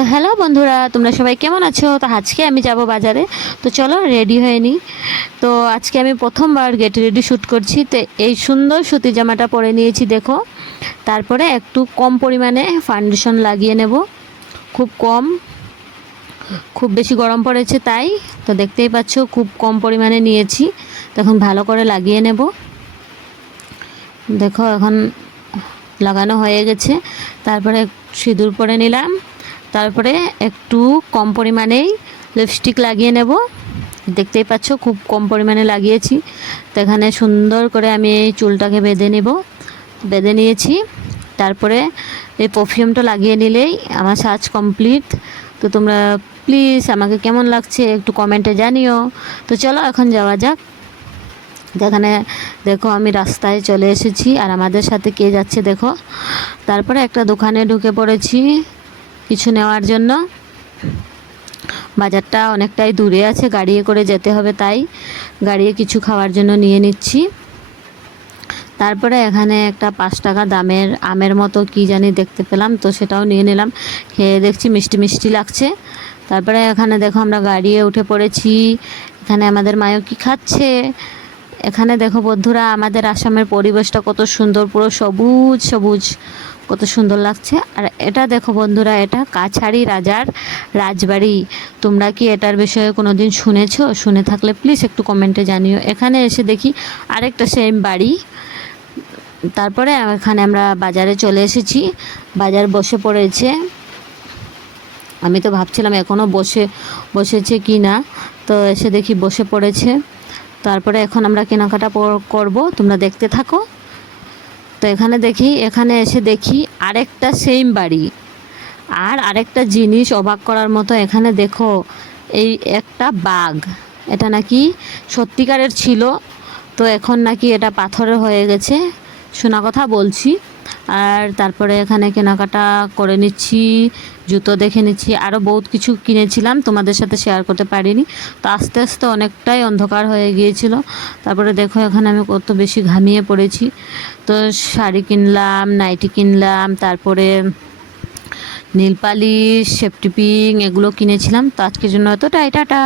তো হ্যালো বন্ধুরা, তোমরা সবাই কেমন আছো? তো আজকে আমি যাব বাজারে। তো চলো রেডি হয়ে নিই। তো আজকে আমি প্রথমবার গেট রেডি শ্যুট করছি। তো এই সুন্দর সুতি জামাটা পরে নিয়েছি দেখো। তারপরে একটু কম পরিমাণে ফাউন্ডেশন লাগিয়ে নেব, খুব কম, খুব বেশি গরম পড়েছে তাই। তো দেখতেই পাচ্ছ খুব কম পরিমাণে নিয়েছি। তখন ভালো করে লাগিয়ে নেব। দেখো এখন লাগানো হয়ে গেছে। তারপরে সিঁদুর পরে নিলাম। তারপরে একটু কম পরিমাণেই লিপস্টিক লাগিয়ে নেব। দেখতেই পাচ্ছ খুব কম পরিমাণে লাগিয়েছি। তো এখানে সুন্দর করে আমি এই চুলটাকে বেঁধে নিয়েছি। তারপরে এই পারফিউমটা লাগিয়ে নিলেই আমার সাজ কমপ্লিট। তো তোমরা প্লিজ আমাকে কেমন লাগছে একটু কমেন্টে জানিও। তো চলো এখন যাওয়া যাক। যেখানে দেখো আমি রাস্তায় চলে এসেছি আর আমাদের সাথে কে যাচ্ছে দেখো। তারপরে একটা দোকানে ঢুকে পড়েছি কিছু নেওয়ার জন্য। বাজারটা অনেকটাই দূরে আছে, গাড়িয়ে করে যেতে হবে, তাই গাড়িয়ে কিছু খাওয়ার জন্য নিয়ে নিচ্ছি। তারপরে এখানে একটা 5 টাকা দামের আমের মতো কি জানি দেখতে পেলাম, তো সেটাও নিয়ে নিলাম। খেয়ে দেখছি মিষ্টি মিষ্টি লাগছে। তারপরে এখানে দেখো আমরা গাড়িয়ে উঠে পড়েছি। এখানে আমাদের মায়ও কি খাচ্ছে। এখানে দেখো বন্ধুরা আমাদের আসামের পরিবেশটা কত সুন্দর, পুরো সবুজ সবুজ, কত সুন্দর লাগছে। আর এটা দেখো বন্ধুরা, এটা কাছাড়ি রাজার রাজবাড়ি। তোমরা কি এটার বিষয়ে কোনো দিন শুনেছো? শুনে থাকলে প্লিজ একটু কমেন্টে জানিও। এখানে এসে দেখি আরেকটা সেম বাড়ি। তারপরে এখানে আমরা বাজারে চলে এসেছি। বাজার বসে পড়েছে। আমি তো ভাবছিলাম এখনও বসেছে কি না, তো এসে দেখি বসে পড়েছে। তারপরে এখন আমরা কেনাকাটা করব, তোমরা দেখতে থাকো। তো এখানে এসে দেখি আরেকটা সেম বাড়ি। আর আরেকটা জিনিস অবাক করার মতো, এখানে দেখো এই একটা বাঘ। এটা নাকি সত্যিকারের ছিল, তো এখন নাকি এটা পাথরের হয়ে গেছে, শোনা কথা বলছি। আর তারপরে এখানে কেনাকাটা করে নিচ্ছি, জুতো দেখে নিচ্ছি, আরও বহুত কিছু কিনেছিলাম, তোমাদের সাথে শেয়ার করতে পারিনি। তো আস্তে আস্তে অনেকটাই অন্ধকার হয়ে গিয়েছিল। তারপরে দেখো এখানে আমি কত বেশি ঘামিয়ে পড়েছি। তো শাড়ি কিনলাম, নাইটি কিনলাম, তারপরে নীল পালিশ, সেফটি পিন এগুলো কিনেছিলাম। তো আজকের জন্য এতটাই, টাটা।